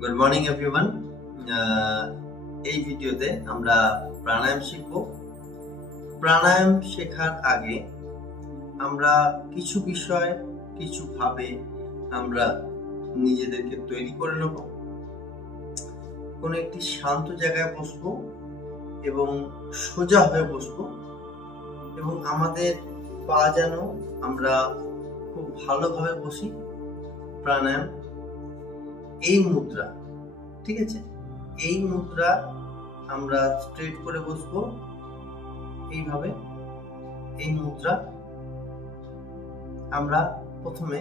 Good morning everyone. এই ভিডিওতে আমরা প্রাণায়াম শিখব। প্রাণায়াম শেখার আগে আমরা কিছু বিষয় কিছুভাবে আমরা নিজেদেরকে তৈরি করে নেব। কোনো একটি শান্ত জায়গায় বসবো এবং সোজা হয়ে বসবো এবং আমাদের পা যেন আমরা খুব ভালোভাবে বসি। প্রাণায়াম এই মুদ্রা, ঠিক আছে, এই মুদ্রা আমরা স্ট্রেট করে বসবো এইভাবে। এই মুদ্রা আমরা প্রথমে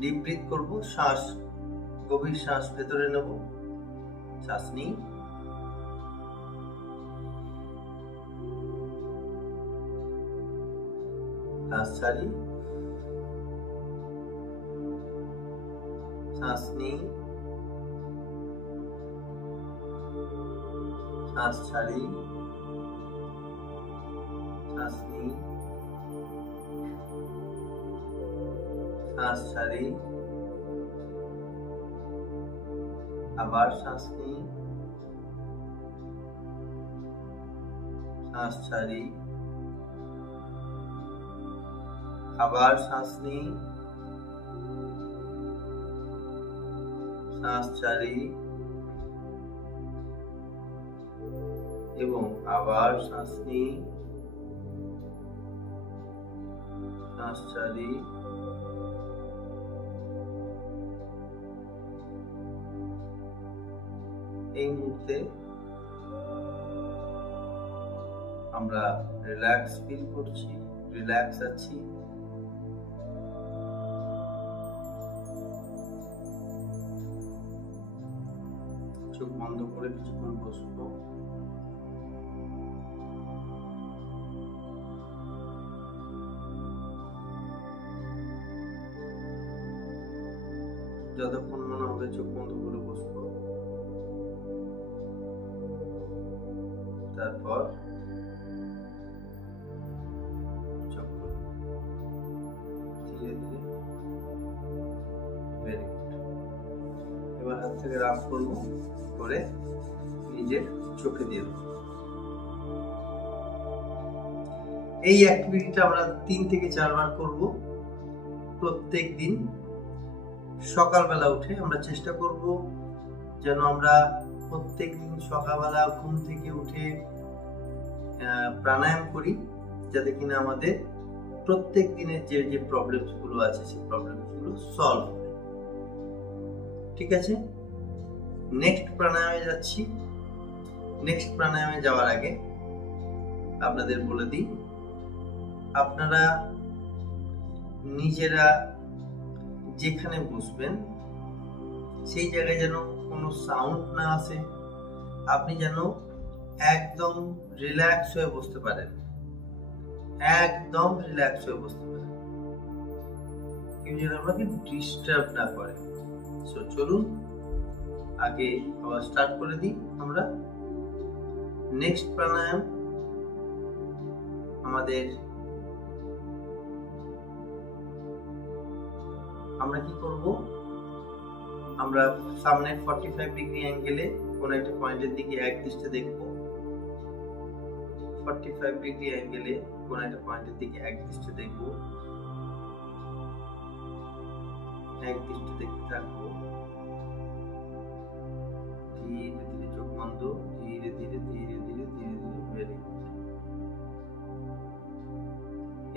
ডিপ ব্রিথ করব, শ্বাস গভীর শ্বাস ভেতরে নেব, শ্বাস নিই, শ্বাস ছাড়ি, শ্বাস নিই, শ্বাস ছাড়ি, শ্বাস নিই, শ্বাস ছাড়ি, আবার শ্বাস নিই, শ্বাস ছাড়ি, আবার শ্বাস নিই, শ্বাস ছাড়ি এবং আবার শ্বাস নিই, শ্বাস ছাড়ি, এই মুহূর্তে আমরা রিল্যাক্স ফিল করছি, রিল্যাক্স আছি। চোখ বন্ধ করে কিছুক্ষণ বসবো। যতক্ষণ মনে হবে চোখ বন্ধ করে বসবো। তারপর চোখ খুলবো ধীরে ধীরে। Very good. এবার হাত থেকে রাফ করবো, করে নিজের চোখে দিয়ে দেবো। এই অ্যাক্টিভিটিটা আমরা 3 থেকে 4 বার করব প্রত্যেক দিন। সকালবেলা উঠে আমরা চেষ্টা করব যেন আমরা প্রত্যেক দিন সকালবেলা ঘুম থেকে উঠে প্রাণায়াম করি, যাতে কিনা আমাদের প্রত্যেক দিনের যে প্রবলেমস গুলো আছে সেই প্রবলেমস গুলো সলভ হয়। ঠিক আছে, নেক্সট প্রাণায়ামে যাচ্ছি। নেক্সট প্রাণায়ামে যাওয়ার আগে আপনাদের বলে দিই, আপনারা নিজেরা যেখানে বসবেন সেই জায়গায় যেন কোনো সাউন্ড না আসে। আপনি যেন একদম রিল্যাক্স হয়ে বসতে পারেন, একদম রিল্যাক্স হয়ে বসতে পারেন, কেউ যেন আপনাকে ডিস্টার্ব না করে। সো চলুন আগে আবার স্টার্ট করে দিই। আমরা নেক্সট প্রাণায়াম আমাদের আমরা কি করব, আমরা সামনে 45 ডিগ্রি অ্যাঙ্গেলে কোন একটা পয়েন্টের দিকে এক দৃষ্টে দেখব। 45 ডিগ্রি অ্যাঙ্গেলে কোন একটা পয়েন্টের দিকে এক দৃষ্টে দেখব, এক দৃষ্টে দেখতে থাকবো। ধীরে ধীরে চোখ বন্ধ, ধীরে ধীরে ধীরে ধীরে ধীরে ধীরে। Very good.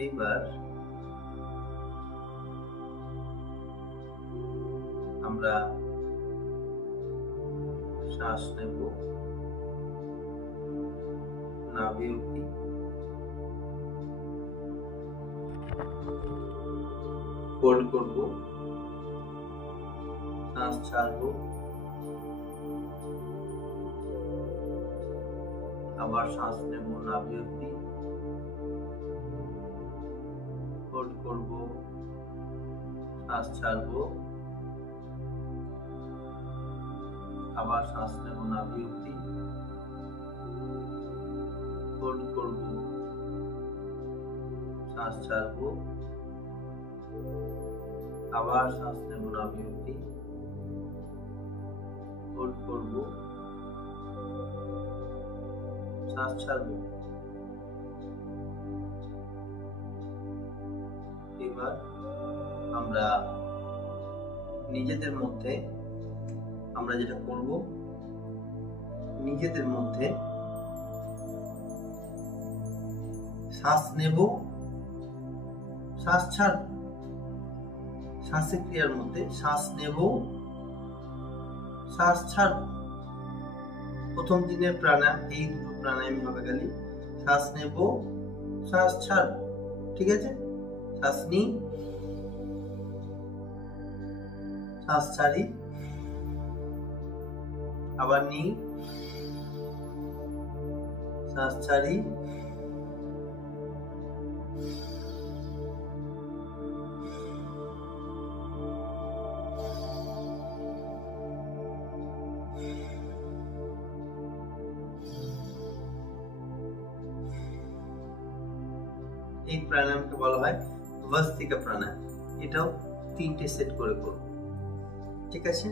এইবার আমরা শ্বাস নেব নাভি অবধি, হোল্ড করব, শ্বাস ছাড়বো, আবার শ্বাস নেব নাভি অবধি, হোল্ড করব, শ্বাস ছাড়বো, আবার শ্বাস নেব নাভি অবধি, হোল্ড করব, শ্বাস ছাড়বো, আবার শ্বাস নেব নাভি অবধি, হোল্ড করব, শ্বাস ছাড়বো। এবার আমরা নিজেদের মধ্যে আমরা যেটা করব, নিজেদের মধ্যে শ্বাস নেব, শ্বাস ছাড়ব। শ্বাসের ক্রিয়ার মধ্যে শ্বাস নেব, শ্বাস ছাড়ব। প্রথম দিনের প্রাণায়াম এই দুটো প্রাণায়ামই হবে খালি। শ্বাস নেব, শ্বাস ছাড়ব। ঠিক আছে? শ্বাস নিই, শ্বাস ছাড়ি, আবার নিই, শ্বাস ছাড়ি, এই প্রাণায়ামকে বলা হয় ভস্ত্রিকা প্রাণায়াম। এটাও 3টে সেট করে করব। ঠিক আছে?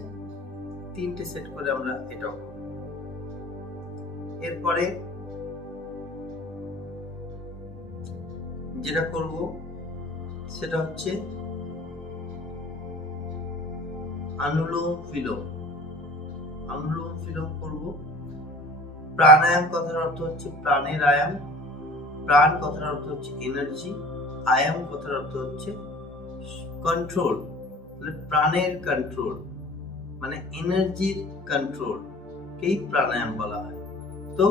3টে সেট করে আমরা এটাও করব। এরপরে যেটা করব সেটা হচ্ছে অনুলোম বিলোম। অনুলোম বিলোম করব। প্রাণায়াম কথার অর্থ হচ্ছে প্রাণের আয়াম, প্রাণ কথার অর্থ হচ্ছে এনার্জি, আয়াম কথার অর্থ হচ্ছে কন্ট্রোল। প্রাণের কন্ট্রোল মানে এনার্জির কন্ট্রোল কেই প্রাণায়াম বলা হয়। তো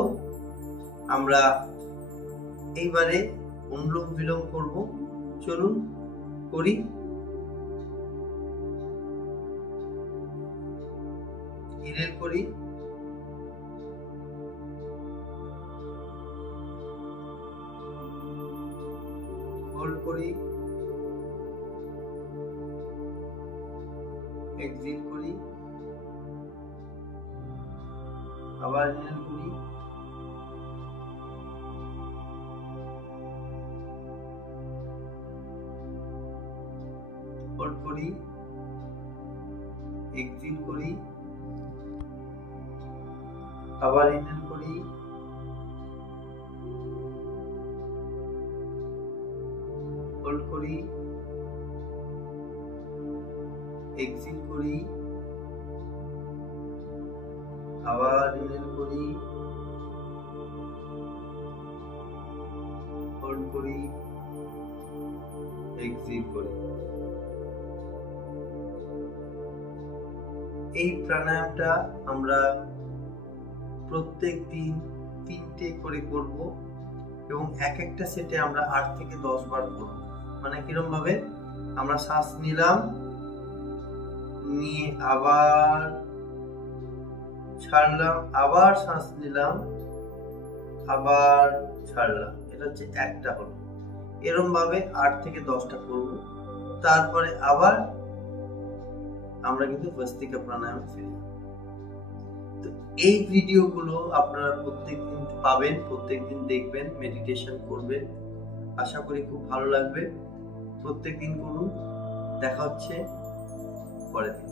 আমরা এইবারে অনুলোম বিলোম করব। চলুন করি। ইনহেল করি, হোল্ড করি, এক্সিট করি, আবার ইনহেল করি, হোল্ড করি, এক্সিট করি, আবার ইনহেল করি, হোল্ড করি, এক্সিট করি, আবার ইনহেল করি, হোল্ড করি, এক্সিট করি। এই প্রাণায়ামটা আমরা প্রত্যেক দিন 3টে করে করব এবং এক একটা সেটে আমরা 8 থেকে 10 বার করব। মানে কিরকম ভাবে, আমরা শ্বাস নিলাম, নিয়ে আবার ছাড়লাম, আবার শ্বাস নিলাম, আবার ছাড়লাম। এটা হচ্ছে একটা হলো। এরকম ভাবে 8 থেকে 10টা করব। তারপরে আবার আমরা কিন্তু ভস্ত্রিকা প্রাণায়ামে ফিরি। তো এই ভিডিওগুলো আপনারা প্রত্যেকদিন পাবেন, প্রত্যেকদিন দেখবেন, মেডিটেশন করবেন। আশা করি খুব ভালো লাগবে। প্রত্যেকদিন করুন। দেখা হচ্ছে পরের দিন।